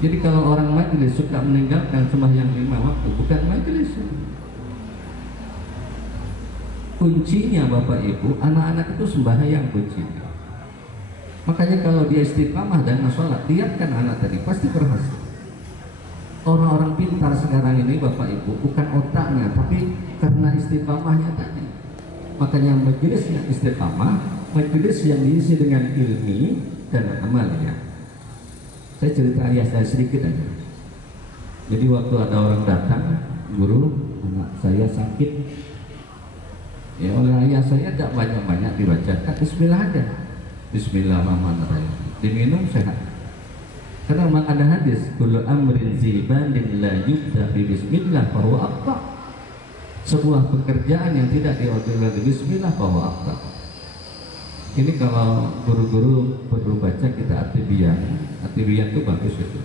Jadi kalau orang majelis suka meninggalkan sembahyang 5 waktu, bukan majelis. Kuncinya Bapak Ibu, anak-anak itu sembahyang kuncinya. Makanya kalau dia istiqamah dan sholat, lihatkan anak tadi pasti berhasil. Orang-orang pintar sekarang ini Bapak Ibu bukan otaknya, tapi karena istiqamahnya tadi. Makanya majelis yang istiqamah, majelis yang diisi dengan ilmi dan amalnya. Saya cerita ayah saya sedikit aja. Jadi waktu ada orang datang, guru, anak saya sakit. Ya oleh ayah saya tidak banyak-banyak dibacakan, bismillah aja. Bismillahirrahmanirrahim. Diminum sehat. Karena memang ada hadis, kullu amrin zibanin la yubda bi bismillah fahuwa aqta. Sebuah pekerjaan yang tidak diawali dengan bismillah fahuwa aqta. Ini kalau guru-guru perlu baca kita At-Tibiyan itu bagus itu.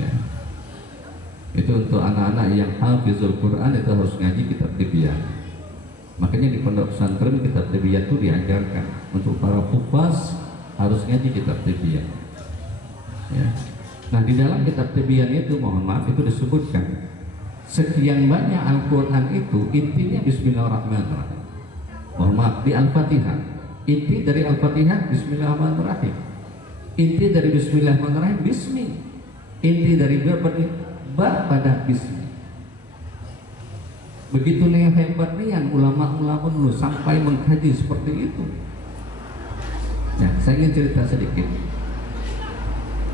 Ya. Itu untuk anak-anak yang hafizul Quran itu harus ngaji kitab At-Tibiyan. Makanya di pondok pesantren kitab At-Tibiyan itu diajarkan untuk para hufaz harus ngaji kitab At-Tibiyan. Ya. Nah di dalam kitab At-Tibiyan itu mohon maaf itu disebutkan sekian banyak Al-Quran itu intinya Bismillahirrahmanirrahim. Mohon maaf di Al-Fatihah. Inti dari Al-Fatihah Bismillahirrahmanirrahim. Inti dari Bismillahirrahmanirrahim Bismi. Inti dari ba pada Bismi. Begitu nih hebatnya yang ulama-ulama dulu sampai mengkaji seperti itu. Nah, saya ingin cerita sedikit.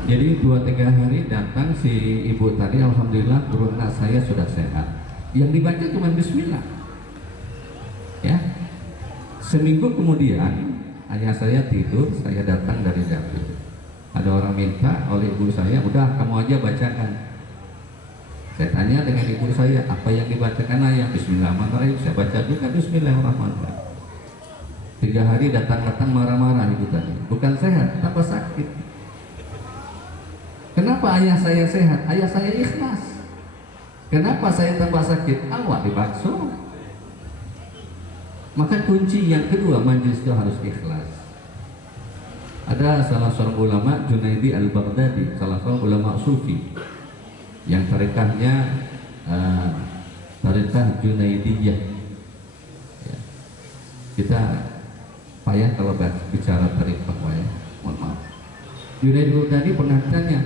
Jadi 2-3 hari datang si ibu tadi, alhamdulillah guru anak saya sudah sehat. Yang dibaca cuma Bismillah. Ya. Seminggu kemudian ayah saya tidur, saya datang dari dapur. Ada orang minta oleh ibu saya, udah kamu aja bacakan. Saya tanya dengan ibu saya, apa yang dibacakan ayah? Bismillahirrahmanirrahim. Saya baca juga Bismillahirrahmanirrahim. 3 hari datang-datang marah-marah ibu tadi. Bukan sehat, tambah sakit. Kenapa ayah saya sehat? Ayah saya ikhlas. Kenapa saya tambah sakit? Awak dibakso. Maka kunci yang kedua majelis itu harus ikhlas. Ada salah seorang ulama Junaidi al-Baghdadi, salah seorang ulama sufi yang tarikahnya tarikah Junaidiyah. Ya. Kita payah kalau bicara tarikah ya, mohon maaf. Junaidi al-Baghdadi pernah tanya,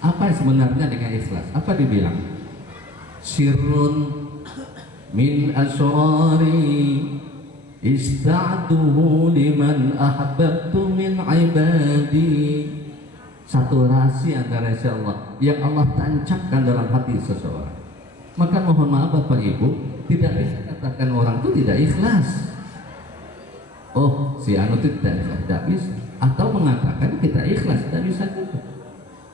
apa sebenarnya dengan ikhlas? Apa dibilang? Sirrun min asrari ista'duhu liman ahbabtu min ibadi. Satu rahasia dari Allah yang Allah tancapkan dalam hati seseorang. Maka mohon maaf Bapak Ibu, tidak bisa katakan orang itu tidak ikhlas. Oh si anu itu tidak bisa. Atau mengatakan kita ikhlas, tidak bisa juga.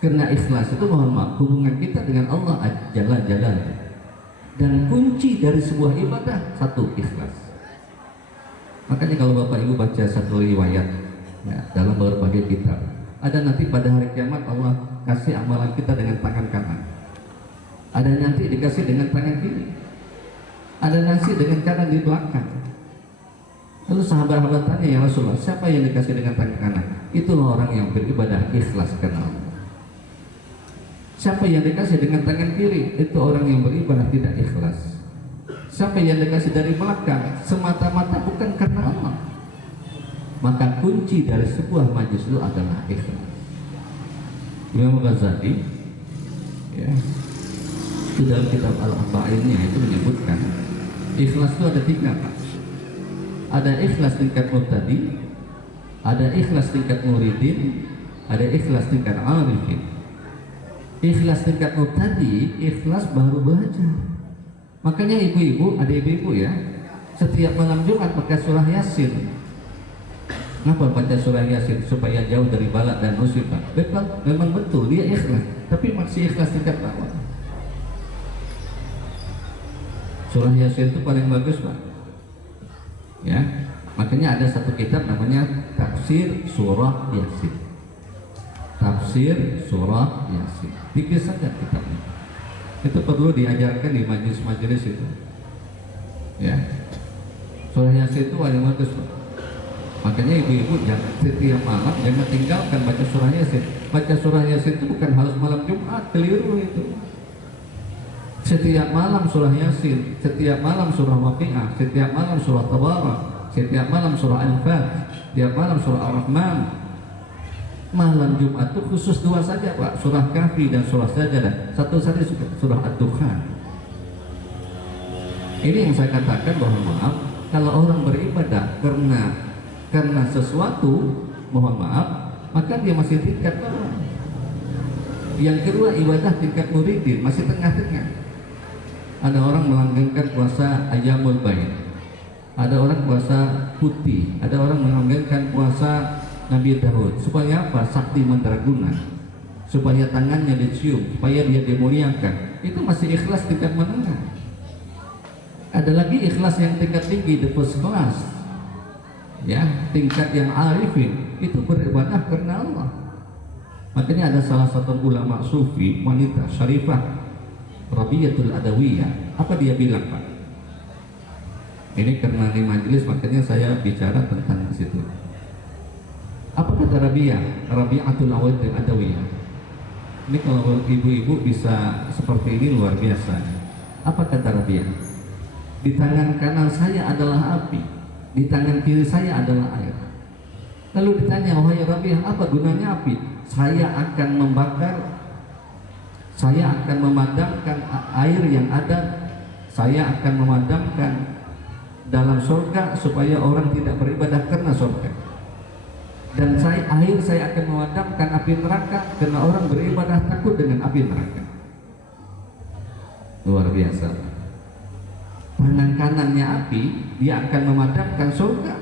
Karena ikhlas itu mohon maaf hubungan kita dengan Allah jalan-jalan. Dan kunci dari sebuah ibadah satu ikhlas. Makanya kalau Bapak Ibu baca satu riwayat ya, dalam berbagai kitab, ada nanti pada hari kiamat Allah kasih amalan kita dengan tangan kanan, ada nanti dikasih dengan tangan kiri, ada nanti dengan kanan di belakang. Lalu sahabat-sahabat tanya, ya Rasulullah, siapa yang dikasih dengan tangan kanan? Itulah orang yang beribadah ikhlas karena Allah. Siapa yang dikasih dengan tangan kiri? Itu orang yang beribadah tidak ikhlas. Siapa yang dikasih dari belakang? Semata-mata bukan karena Allah. Maka kunci dari sebuah majelis itu adalah ikhlas. Imam Ghazali ya, itu dalam kitab Al-Arba'innya itu menyebutkan ikhlas itu ada 3 Pak. Ada ikhlas tingkat mubtadi, ada ikhlas tingkat muridin, ada ikhlas tingkat arifin. Ikhlas tingkat mubtadi, ikhlas baru belajar. Makanya ibu-ibu, ada ibu-ibu ya, setiap malam Jumat baca surah Yasin. Kenapa baca surah Yasin? Supaya jauh dari balak dan musibah. Memang betul dia ikhlas, tapi masih ikhlas tingkat bawah. Surah Yasin itu paling bagus Pak. Ya, makanya ada satu kitab namanya Tafsir Surah Yasin. Tafsir Surah Yasin. Pikir saja kitabnya. Itu perlu diajarkan di majelis-majelis itu. Ya. Surah Yasin itu paling bagus Pak. Makanya ibu-ibu jangan setiap malam jangan tinggalkan baca surah Yasin. Baca baca surah Yasin itu bukan harus malam Jumat, keliru itu. Setiap malam surah Yasin, setiap malam surah Waqiah, setiap malam surah Tabarak, setiap malam surah Al-Fat, setiap malam surah Ar-Rahman. Malam Jumat itu khusus dua saja Pak, surah Kahfi dan surah Sajadah. Satu saja surah Ad-Dukhan. Ini yang saya katakan bahwa maaf, kalau orang beribadah karena sesuatu, mohon maaf, maka dia masih tingkat bawah. Yang kedua, ibadah tingkat muridin masih tengah-tengah. Ada orang melanggengkan puasa Ayyamul Bait, ada orang puasa putih, ada orang melanggengkan puasa Nabi Daud. Supaya apa? Sakti mandraguna, supaya tangannya dicium, supaya dia dimuliakan. Itu masih ikhlas tingkat menengah. Ada lagi ikhlas yang tingkat tinggi, the first class, ya, tingkat yang arifin, itu beribadah karena Allah. Makanya ada salah satu ulama sufi, wanita syarifah, Rabiatul Adawiyah. Apa dia bilang Pak? Ini karena di majelis, makanya saya bicara tentang situ. Apa kata Rabiatul Adawiyah? Ini kalau ibu-ibu bisa seperti ini luar biasa. Apa kata Rabiah? Di tangan kanan saya adalah api, di tangan kiri saya adalah air. Lalu ditanya, wahai Rabiah, apa gunanya api? Saya akan membakar, saya akan memadamkan air yang ada, saya akan memadamkan dalam surga supaya orang tidak beribadah karena surga. Dan air saya akan memadamkan api neraka karena orang beribadah takut dengan api neraka. Luar biasa. Tangan kanannya api, dia akan memadamkan surga.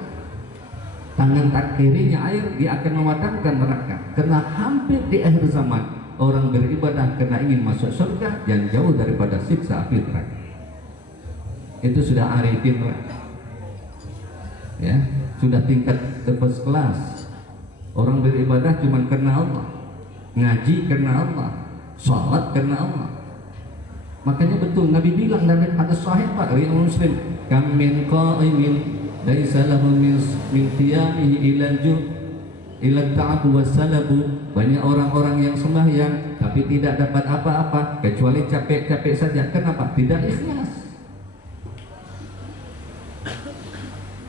Tangan kirinya air, dia akan memadamkan neraka. Karena hampir di akhir zaman orang beribadah karena ingin masuk surga yang jauh daripada siksa api neraka. Itu sudah arifin, ya, sudah tingkat the first class. Orang beribadah cuma karena Allah, ngaji karena Allah, sholat karena Allah. Makanya betul Nabi bilang dalam hadis sahih Pak, riwayat Muslim, kam min qa'imin laisa lahu min qiyamihi ila ta'ab wasalabu. Banyak orang-orang yang sembahyang tapi tidak dapat apa-apa kecuali capek-capek saja. Kenapa? Tidak ikhlas.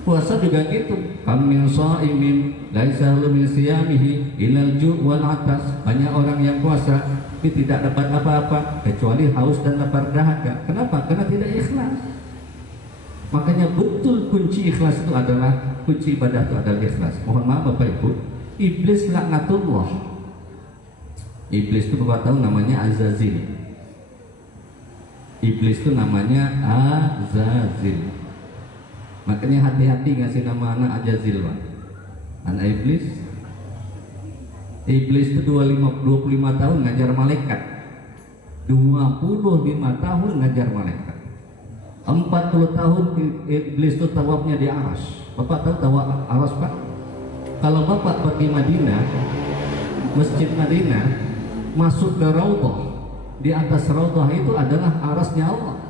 Puasa juga gitu. Kam min sha'imin laisa lahu min siyamihi ila al-ju' wal 'atas. Banyak orang yang puasa tapi tidak dapat apa-apa kecuali haus dan lapar dahaga. Kenapa? Karena tidak ikhlas. Makanya betul kunci ikhlas itu adalah, kunci ibadah itu adalah ikhlas. Mohon maaf Bapak Ibu, iblis laknatullah. Iblis itu Bapak tahu namanya Azazil. Iblis itu namanya Azazil. Makanya hati-hati ngasih nama anak Azazil Pak. Anak iblis. Iblis itu 25 tahun ngajar malaikat, 25 tahun ngajar malaikat, 40 tahun iblis itu tawafnya di Aras. Bapak tahu tawaf Aras Pak? Kalau Bapak pergi Madinah, Masjid Madinah, masuk ke Raudhah, di atas Raudhah itu adalah arasnya Allah.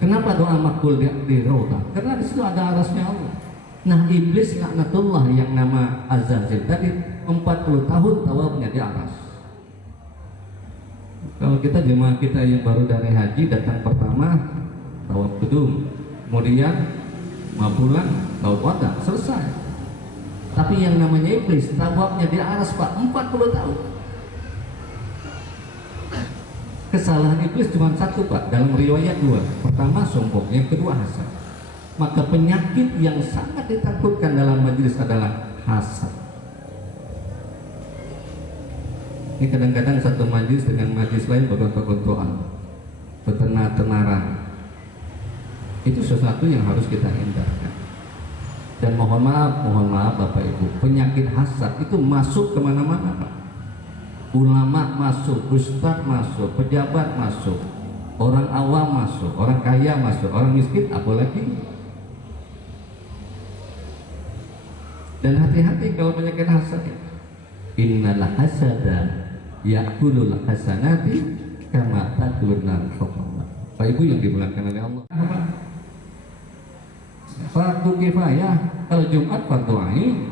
Kenapa doa makbul di Raudhah? Karena di situ ada arasnya Allah. Nah, iblis laknatullah yang nama Azazil tadi 40 tahun tawafnya di atas. Kalau kita jemaah kita yang baru dari haji datang pertama tawaf kudum, kemudian mau pulang tawaf wada, selesai. Tapi yang namanya iblis tawafnya di atas Pak 40 tahun. Kesalahan iblis cuma satu Pak, dalam riwayat dua. Pertama sombong, yang kedua hasad. Maka penyakit yang sangat ditakutkan dalam majelis adalah hasad. Ini kadang-kadang satu majelis dengan majelis lain bergontok-gontokan, bertenar-tenaran. Itu sesuatu yang harus kita hindarkan. Dan mohon maaf Bapak Ibu, penyakit hasad itu masuk kemana-mana Pak. Ulama masuk, ustaz masuk, pejabat masuk, orang awam masuk, orang kaya masuk, orang miskin apalagi. Dan hati-hati kalau penyakit hasad. Innal hasada ya'kulul hasanati kama ta'kulun nar. Pak Ibu yang dimuliakan oleh Allah. Fardu kifayah, kalau Jumat fardu ain.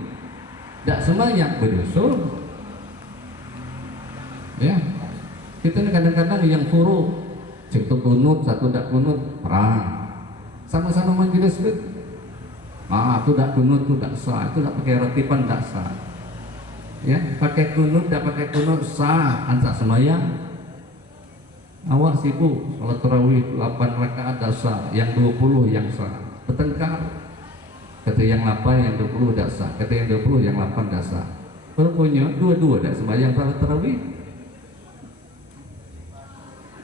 Tidak sembahyang berusul. Ya, kita ini kadang-kadang yang furu, satu kunut, satu tidak kunut, perang. Sama-sama majelis itu, itu tidak kunut, itu tidak sah, itu tidak pakai ratiban, tidak sah. Ya, pakai kunut, tidak pakai kunut sah, antar semayang. Awak sibuk, sholat tarawih 8 rakaat tidak sah, yang 20 yang sah. Bertengkar, kata yang 8, yang 20 tidak sah, kata yang 20, yang 8 tidak sah. Rupanya dua-dua tidak semayang sholat tarawih.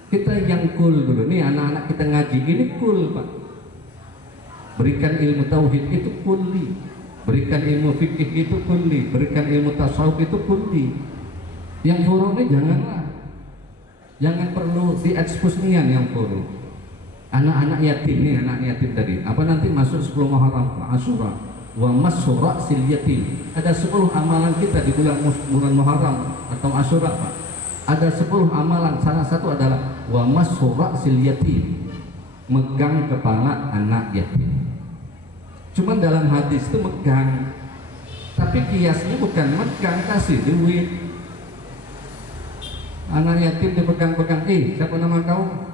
Kita yang cool dulu, nih anak-anak kita ngaji ini cool Pak. Berikan ilmu tauhid itu kulli, berikan ilmu fikih itu kulli, berikan ilmu tasawuf itu kulli. Yang furu ini janganlah, jangan perlu diekspos nian yang furu. Anak-anak yatim nih, anak yatim tadi, apa nanti masuk 10 Muharram Asyura wa masura sil yatim. Ada 10 amalan kita di bulan Muharram atau Asyura Pak. Ada 10 amalan, salah satu adalah wa masura sil yatim, megang kepala anak yatim. Cuman dalam hadis itu megang, tapi kiasnya bukan megang, kasih duit. Anak yatim dipegang-pegang, siapa nama kau?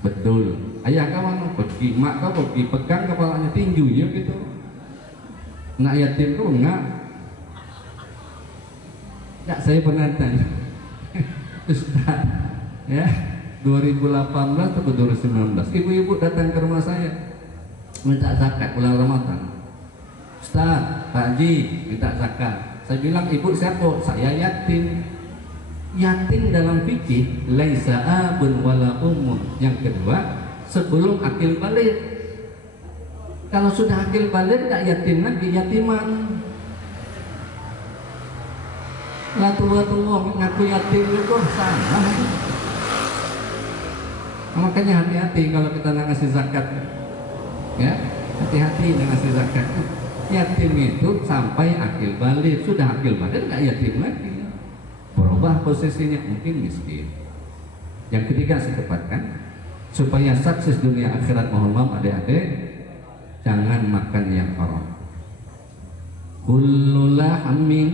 Betul, ayah kau mana? Pergi, mak kau pergi, pegang kepalanya tinjunya gitu. Anak yatim tuh enggak, saya pernah tanya Ustaz, ya 2018 atau 2019 ibu-ibu datang ke rumah saya minta zakat bulan Ramadan. Ustaz, Pak Haji minta zakat. Saya bilang, ibu siapa? Saya yatim. Yatim dalam fikih laisa abun wala ummun. Yang kedua, sebelum akil balik. Kalau sudah akil balik tidak yatim lagi, yatiman. Lah tua-tua ngaku yatim itu salah. Makanya hati-hati kalau kita ngasih zakat. Ya, hati-hati dengan ngasih zakat. Yatim itu sampai akil balik, sudah akil balik nggak yatim lagi, berubah posisinya, mungkin miskin. Yang ketiga saya tepatkan, supaya sukses dunia akhirat, mohon maaf adik-adik, jangan makan yang haram. Kullu lahmin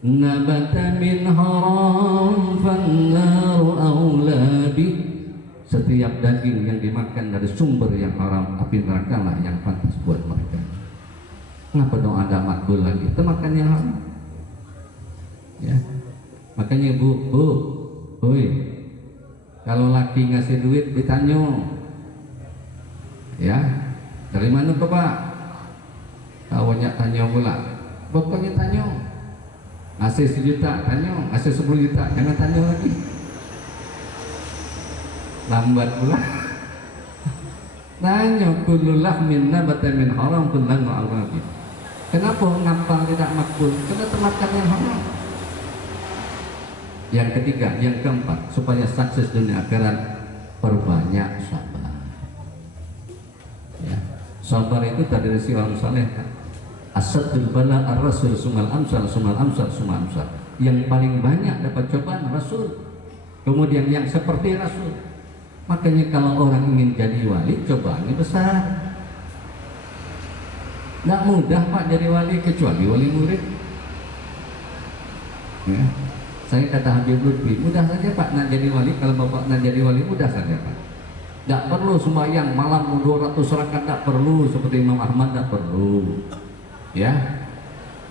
nabata min haram fannaru awla bih. Setiap daging yang dimakan dari sumber yang haram, api neraka lah yang pantas buat mereka. Kenapa dong ada makbul lagi? Kita makan yang haram. Ya, makanya bu, kalau laki ngasih duit ditanya, ya dari mana kok Pak? Kawannya tanya pula, pokoknya tanya, ngasih 1 juta, tanya, ngasih 10 juta, jangan tanya lagi. Lambat pula. Tanya kullu lahmin nabata min haram kullan ma'arabi. Kenapa ngapal tidak makbul? Karena termakan yang haram. Yang ketiga, yang keempat, supaya sukses dunia akhirat, perbanyak sabar. Ya. Sabar itu dari si orang saleh. Asadul bala ar-rasul sumal amsal sumal amsal sumal amsal. Yang paling banyak dapat cobaan Rasul. Kemudian yang seperti Rasul. Makanya kalau orang ingin jadi wali, cobaannya besar. Nggak mudah Pak jadi wali, kecuali wali murid. Ya. Saya kata Habib Lutfi, mudah saja Pak nak jadi wali. Kalau Bapak nak jadi wali, mudah saja Pak. Nggak perlu sembahyang malam 200 rakaat, nggak perlu seperti Imam Ahmad, nggak perlu. Ya,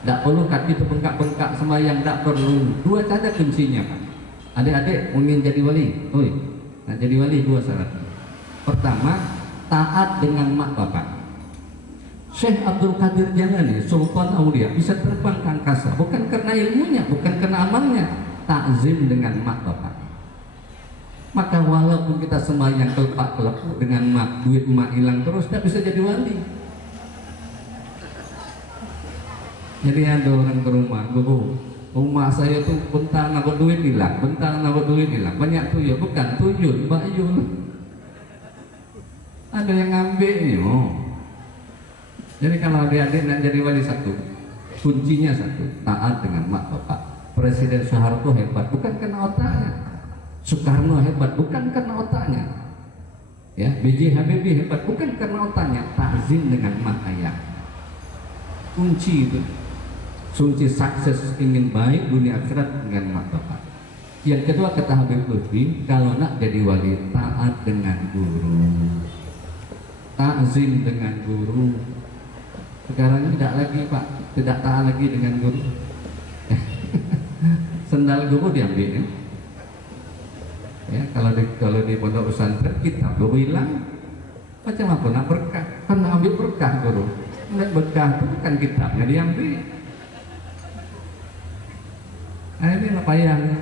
nggak perlu kaki terbengkak-bengkak sembahyang, nggak perlu. 2 saja kuncinya Pak. Adik-adik ingin jadi wali, nah jadi wali 2 syarat. Pertama, taat dengan mak bapak. Syekh Abdul Qadir Jailani, Sultan Aulia, bisa terbang ke angkasa bukan karena ilmunya, bukan karena amalnya, takzim dengan mak bapak. Maka walaupun kita sembahyang kelepak-kelepuk dengan mak, duit mak hilang terus, tidak bisa jadi wali. Jadi ada orang ke rumah, rumah saya tuh bentar nabok duit hilang, banyak tuyul, bukan tuyul, bayul. Ada yang ngambilnya. Jadi kalau adik-adik nak jadi wali, satu, kuncinya satu, taat dengan mak bapak. Presiden Soeharto hebat bukan karena otaknya, Soekarno hebat bukan karena otaknya, ya B.J. Habibie hebat bukan karena otaknya, takzim dengan mak ayah. Kunci itu. Kunci sukses ingin baik dunia akhirat dengan mak bapak. Yang kedua kata Habib Lutfi, kalau nak jadi wali taat dengan guru, takzim dengan guru. Sekarang ini tidak lagi Pak, tidak taat lagi dengan guru. Sendal guru diambil ya. Ya, kalau di pondok pesantren kitab guru hilang, macam apa nak berkah? Kan ambil berkah guru. Nak berkah itu bukan kitabnya diambil. Nah, ini lah payahnya.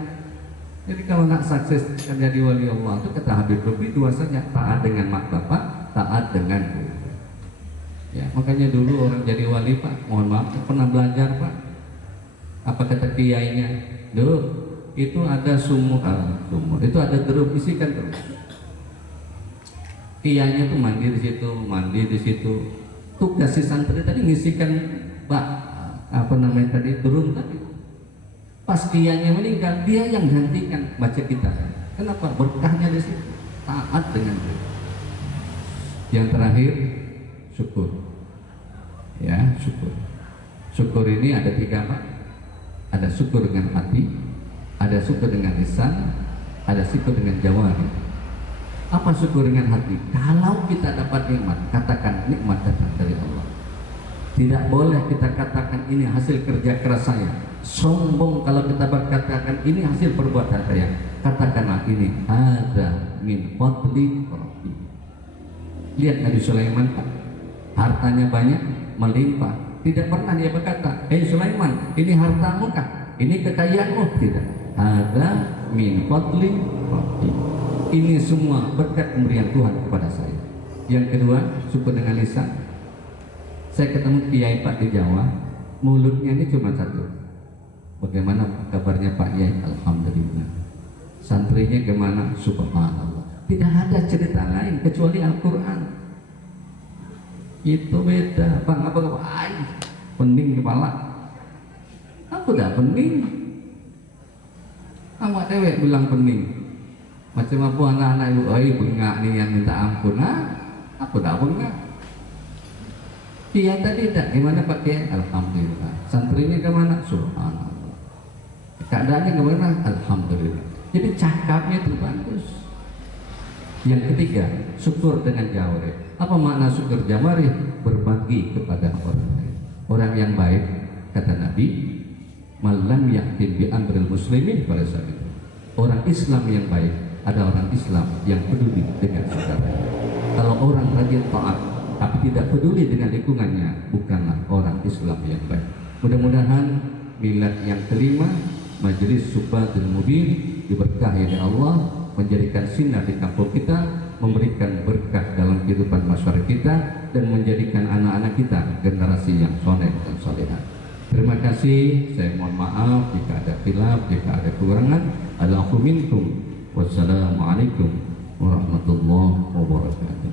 Jadi kalau nak sukses menjadi wali Allah itu kata Habib Lutfi dua saja, taat dengan mak bapak, taat dengan guru. Ya, makanya dulu orang jadi wali Pak, mohon maaf, pernah belajar Pak. Apa kata kiainya? Duh, itu ada sumur, itu ada drum, isikan terus. Kiainya tuh mandi di situ. Tugas si santri tadi ngisikan Pak, apa namanya tadi, drum tadi. Pas kiainya meninggal, dia yang gantikan baca kitab. Kenapa? Berkahnya di situ. Taat dengan itu. Yang terakhir, syukur. Ya, syukur. Syukur ini ada tiga Pak. Ada syukur dengan hati, ada syukur dengan lisan, ada syukur dengan jawari. Apa syukur dengan hati? Kalau kita dapat nikmat, katakan nikmat datang dari Allah. Tidak boleh kita katakan ini hasil kerja keras saya. Sombong kalau kita berkatakan ini hasil perbuatan saya. Katakanlah ini ada min fadli rabbi. Lihat Nabi Sulaiman Pak, hartanya banyak, melimpah. Tidak pernah dia berkata, "Hei Sulaiman, ini hartamu kah? Ini kekayaanmu?" Tidak. Ada min fadli rabbi. Ini semua berkat pemberian Tuhan kepada saya. Yang kedua, syukur dengan lisan. Saya ketemu kiai Pak di Jawa, mulutnya ini cuma satu. Bagaimana kabarnya Pak Yai? Alhamdulillah. Santrinya gimana? Subhanallah. Tidak ada cerita lain kecuali Al-Quran. Itu beda. Bang apa? Ay, pening kepala. Aku dah pening. Awak dewek bilang pening. Macam apa anak-anak ibu? Bengak nih yang minta ampun. Aku dah bengak. Iya tadi tak. Gimana Pak Kiai? Alhamdulillah. Santrinya kemana? Subhanallah. Keadaannya gimana? Alhamdulillah. Jadi cakapnya itu bagus. Yang ketiga, syukur dengan jawari. Apa makna syukur jawari? Berbagi kepada orang lain. Orang yang baik, kata Nabi, malam yakin bi amril muslimin pada saat itu. Orang Islam yang baik ada orang Islam yang peduli dengan saudaranya. Kalau orang rajin taat tapi tidak peduli dengan lingkungannya, bukanlah orang Islam yang baik. Mudah-mudahan milad yang kelima, Majelis Subatul Mubin, diberkahi oleh Allah, menjadikan sinar di kampung kita, memberikan berkah dalam kehidupan masyarakat kita, dan menjadikan anak-anak kita generasi yang soleh dan soleha. Terima kasih. Saya mohon maaf jika ada khilaf, jika ada kekurangan. Alaikum minkum. Wassalamualaikum warahmatullahi wabarakatuh.